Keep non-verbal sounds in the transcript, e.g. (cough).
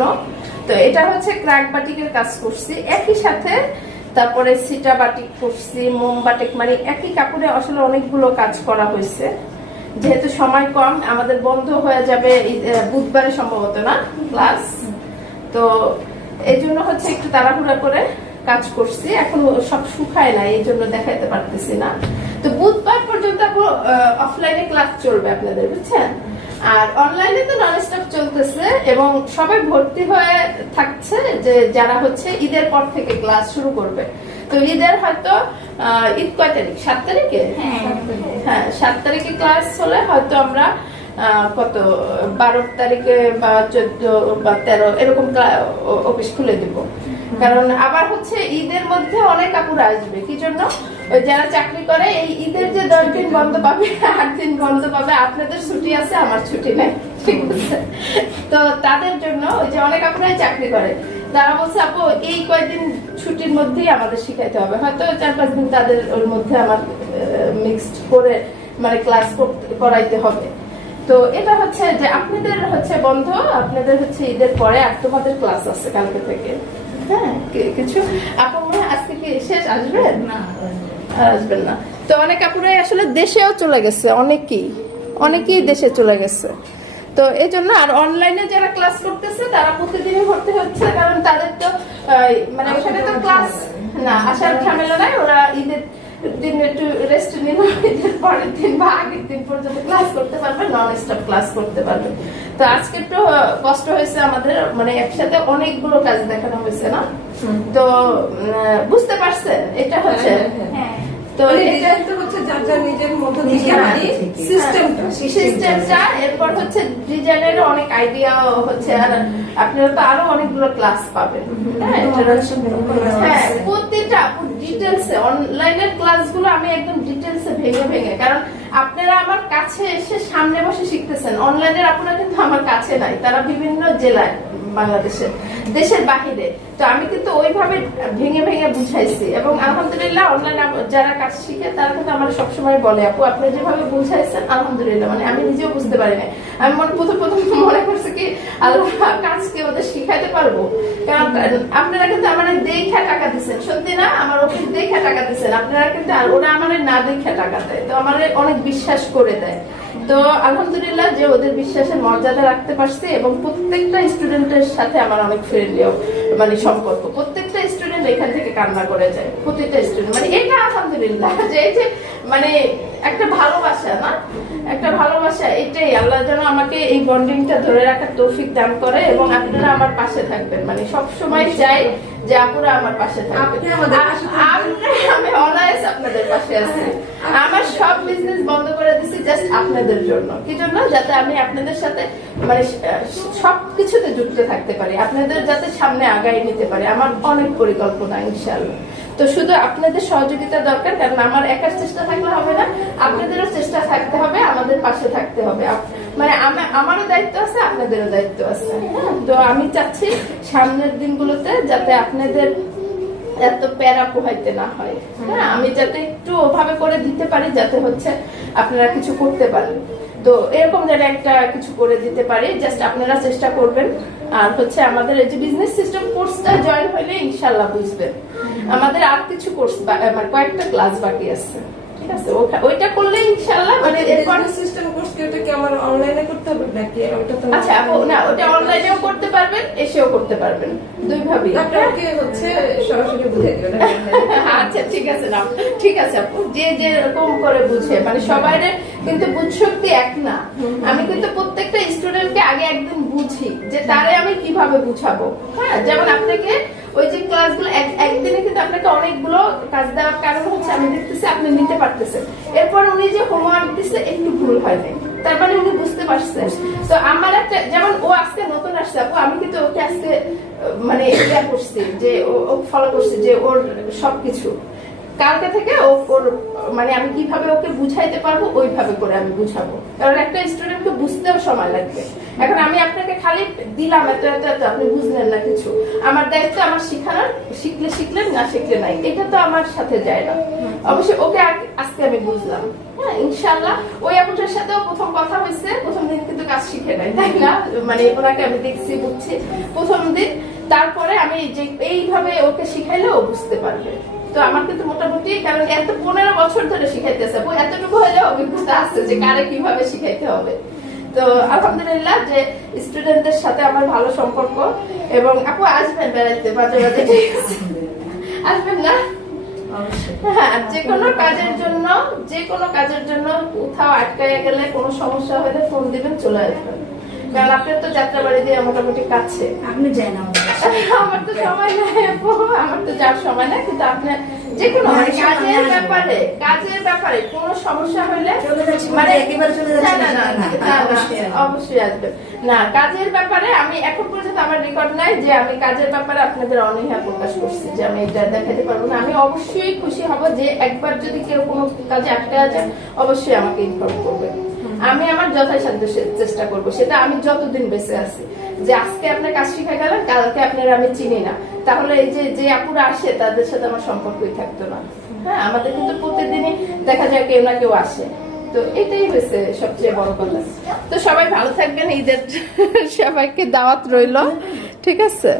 এখনও তো এটা হচ্ছে ক্র্যাক বাটিকের কাজ করছি। একই সাথে তারপরে সিটা বাটিক করছি, মোম বাটিক মানে একই কাপড়ে আসলে অনেকগুলো কাজ করা হয়েছে। যেহেতু সময় কম, আমাদের বন্ধ হয়ে যাবে বুধবারে সম্ভবত না ক্লাস তো এই জন্য হচ্ছে একটু তাড়াহুড়া করে কাজ করছি। এখন সব শুকায় না এই জন্য দেখাইতে পারতেছি না। তো বুধবার পর্যন্ত অফলাইনে ক্লাস চলবে আপনাদের, বুঝছেন? আর অনলাইনে তো নন স্টপ চলতেছে এবং সবাই ভর্তি হয়ে থাকছে যে যারা হচ্ছে ঈদের পর থেকে ক্লাস শুরু করবে। তো ঈদের হয়তো আহ, ঈদ কয় তারিখ? সাত তারিখে? হ্যাঁ। সাত তারিখে ক্লাস হলে হয়তো আমরা কত বারো তারিখে বা চোদ্দ বা তেরো এরকম অফিস খুলে দিব। কারণ আবার হচ্ছে ঈদের মধ্যে অনেক কাপড় আসবে। কি জন্য? ওই যারা চাকরি করে এই ঈদের যে দশ দিন বন্ধ পাবে আট দিন বন্ধ পাবে আপনাদের ছুটি আছে আমার ছুটি নেই। ঠিক আছে। তো তাদের জন্য ওই যে অনেক আপুরাই চাকরি করে। তারা বলছে আপু এই কয়েকদিন ছুটির মধ্যেই আমাদের শিখাইতে হবে। হয়তো চার পাঁচ দিন তাদের ওর মধ্যে আমার মিক্সড করে মানে ক্লাস করাইতে হবে। তো এটা হচ্ছে যে আপনাদের হচ্ছে বন্ধ আপনাদের হচ্ছে ঈদের পরে আর তোমাদের ক্লাস আছে কালকে থেকে। হ্যাঁ কিছু? আপু মনে আজকে কি শেষ আসবেন আর আসবেন না। তো অনেক আপুরাই আসলে দেশেও চলে গেছে অনেকেই অনেকেই দেশে চলে গেছে। তো এই জন্য আর অনলাইনে যারা ক্লাস করতেছে তারা প্রতিদিনই ভর্তি হচ্ছে কারণ তাদের তো মানে ওখানে তো ক্লাস না আসার ঝামেলা নাই ওরা ঈদের দিন একটু রেস্ট নিল ঈদের পরের দিন বা আগের দিন পর্যন্ত ক্লাস করতে পারবে নন স্টপ ক্লাস করতে পারবে। তো আজকে একটু কষ্ট হয়েছে আমাদের মানে একসাথে অনেকগুলো কাজ দেখানো হয়েছে না? তো বুঝতে পারছেন? এটা হচ্ছে তো মানে এটা তো হচ্ছে যার যার নিজের মতো নিজের নিজের হাতে থেকে। সিস্টেমটা সিস্টেমটা এরপর হচ্ছে ডিজাইনের অনেক আইডিয়া হচ্ছে আর আপনারা তো আরও অনেকগুলো ক্লাস পাবেন হ্যাঁ হ্যাঁ ডিটেলসে অনলাইনের ক্লাসগুলো আমি একদম ডিটেলসে ভেঙে ভেঙে কারণ আপনারা আমার কাছে এসে সামনে বসে শিখতেছেন। অনলাইনের আপনারা কিন্তু আমার কাছে নাই তারা বিভিন্ন জেলায়। বাংলাদেশে, দেশের বাহিরে। তো আমি কিন্তু ওইভাবে ভেঙে ভেঙে বুঝাইছি। এবং আলহামদুলিল্লাহ অনলাইন যারা কাজ শিখে, তারা কিন্তু আমার সবসময় বলে, আপু, আপনি যেভাবে বুঝাইছেন, আলহামদুলিল্লাহ। মানে আমি নিজেও বুঝতে পারি না আমি মনে, প্রথম প্রথম মনে করছি কি, আল্লাহ, কাজকে ওদের শিখাইতে পারব। কারণ আপনারা কিন্তু আমার দেখা টাকা দিচ্ছেন সত্যি না? আমার অফিস দেখা টাকা দিচ্ছেন আপনারা কিন্তু ওরা আমার না দেখা টাকা দেয়। তো আমার অনেক বিশ্বাস করে দেয়। তো আলহামদুলিল্লাহ যে ওদের বিশ্বাসের মর্যাদা রাখতে পারছি এবং প্রত্যেকটা স্টুডেন্টের সাথে আমার অনেক ফ্রেন্ডলি মানে সম্পর্ক। প্রত্যেকটা স্টুডেন্ট এখান থেকে কান্না করে যায় প্রত্যেকটা স্টুডেন্ট। মানে এটা আলহামদুলিল্লাহ (laughs) যে এই যে মানে একটা ভালোবাসা না? একটা ভালোবাসা এটাই। আল্লাহ যেন আমাকে এই বন্ডিংটা ধরে রাখার তৌফিক দান করে এবং আপনারা আমার পাশে থাকবেন। মানে সব সময় চাই যে আপুরা আমার পাশে থাকবেন। আমি অনায়াস আপনাদের পাশে আছি। আমার সব বিজনেস বন্ধ করে দিছি জাস্ট আপনাদের জন্য। কি জন্য যাতে আমি আপনাদের সাথে মানে সব কিছুতে যুক্ত থাকতে পারি। আপনাদের যাতে সামনে আগাই নিতে পারি। আমার অনেক পরিকল্পনা ইনশাল্লাহ তো শুধু আপনাদের সহযোগিতা দরকার, কারণ আমার একার চেষ্টা থাকলে হবে না। আপনাদেরও চেষ্টা থাকতে হবে, আমাদের পাশে থাকতে হবে। মানে আমা- আমারও দায়িত্ব আছে, আপনাদেরও দায়িত্ব আছে। হ্যাঁ? তো আমি চাচ্ছি সামনের দিনগুলোতে যাতে আপনাদের এত প্যারা পোহাইতে না হয়। হ্যাঁ আমি যাতে একটু ওভাবে করে দিতে পারি যাতে হচ্ছে আপনারা কিছু করতে পারেন। তো এরকম যাতে একটা কিছু করে দিতে পারি জাস্ট আপনারা চেষ্টা করবেন। আর হচ্ছে আমাদের এই যে বিজনেস সিস্টেম কোর্সটা জয়েন হইলে ইনশাল্লাহ বুঝবেন। আমাদের আর কিছু কোর্স মানে কয়েকটা ক্লাস বাকি আছে। ঠিক আছে? ওইটা করলে ইনশাল্লাহ মানে সিস্টেম কোর্স কি ওটা কি আমার অনলাইনে করতে হবে নাকি? ওটা তো আচ্ছা না ওটা অনলাইনেও করতে পারবেন এসেও করতে পারবেন। দুই ভাবেই আপনাকে হচ্ছে সরাসরি বুঝে দিবেন (laughs) আচ্ছা ঠিক আছে না ঠিক আছে আপু যে যে এরকম করে বুঝে। মানে সবাই কিন্তু বুঝ এক না। আমি কিন্তু প্রত্যেকটা স্টুডেন্টকে আগে একদিন বুঝি যে তারে আমি কীভাবে বুঝাবো। হ্যাঁ যেমন আপনাকে ওই যে ক্লাসগুলো এক- একদিনে কিন্তু আপনাকে অনেকগুলো কাজ দেওয়ার কারণ হচ্ছে আমি দেখতেছি আপনি নিতে পারতেছেন। এরপর উনি যে হোমওয়ার্ক দিচ্ছে একটু ভুল হয় নাই। তার মানে উনি বুঝতে পারছেন। তো আমার একটা, যেমন ও আজকে নতুন আসছে, আপু, আমি কিন্তু ওকে আজকে মানে ইয়া করছি যে ও ফলো করছি যে ওর সবকিছু। কালকে থেকে ওর মানে আমি কীভাবে ওকে বুঝাইতে পারব ওইভাবে করে আমি বুঝাবো। কারণ একটা স্টুডেন্টকে বুঝতেও সময় লাগবে। এখন আমি আপনাকে খালি দিলাম এত এত এত, আপনি বুঝলেন না কিছু। আমার দায়িত্ব আমার শিখানোর শিখলে শিখলেন না শিখলে নাই। এটা তো আমার সাথে যায় না। অবশ্যই ওকে আজকে আমি বুঝলাম। হ্যাঁ ইনশাল্লাহ ওই আপুটার সাথেও প্রথম কথা হয়েছে প্রথম দিন কিন্তু কাজ শিখে নাই তাই না? মানে ওনাকে আমি দেখছি বুঝছি। প্রথম দিন তারপরে আমি যে এইভাবে ওকে শিখাইলে ও বুঝতে পারবে। তো আমার কিন্তু মোটামুটি কারণ এত পনেরো বছর ধরে শিখাইতেছে এতটুকু হলেও অভিজ্ঞতা আছে যে কারে কীভাবে শিখাইতে হবে। তো আলহামদুলিল্লাহ যে স্টুডেন্টদের সাথে আমার ভালো সম্পর্ক এবং আপু আসবেন বেড়াইতে মাঝে মাঝে আসবেন না? হ্যাঁ যে কোনো কাজের জন্য যে কোনো কাজের জন্য কোথাও আটকাইয়া গেলে কোনো সমস্যা হলে ফোন দিবেন চলে আসবেন। কারণ আপনার তো যাত্রাবাড়ি দিয়ে মোটামুটি কাছে। আপনি যাই না আমার তো সময় নাই আমার তো যার সময় নাই কিন্তু আপনার যে কোনো কাজের ব্যাপারে কাজের ব্যাপারে কোনো সমস্যা হলে মানে একেবারে চলে যাচ্ছি না, না, না, না, না, অবশ্যই অবশ্যই আসবে। না কাজের ব্যাপারে আমি এখন পর্যন্ত আমার রেকর্ড নাই যে আমি কাজের ব্যাপারে আপনাদের অনীহা প্রকাশ করছি যে আমি এটা দেখাতে পারব না। আমি অবশ্যই খুশি হব যে একবার যদি কেউ কোনো কাজে আটকে আছে অবশ্যই আমাকে ইনফর্ম করবে আমি আমার যথাসাধ্য চেষ্টা করব। সেটা আমি যতদিন বেঁচে আছি। যে আজকে আপনার কাজ শিখে গেলেন কালকে আপনারা আমি চিনি না। তাহলে এই যে যে আপুরা আসে, তাদের সাথে আমার সম্পর্কই থাকতো না। হ্যাঁ আমাদের কিন্তু প্রতিদিনই দেখা যায় কেউ না কেউ আসে। তো এটাই হয়েছে সবচেয়ে বড় কথা। তো সবাই ভালো থাকবেন। ঈদের (laughs) সবাইকে দাওয়াত রইল। ঠিক আছে?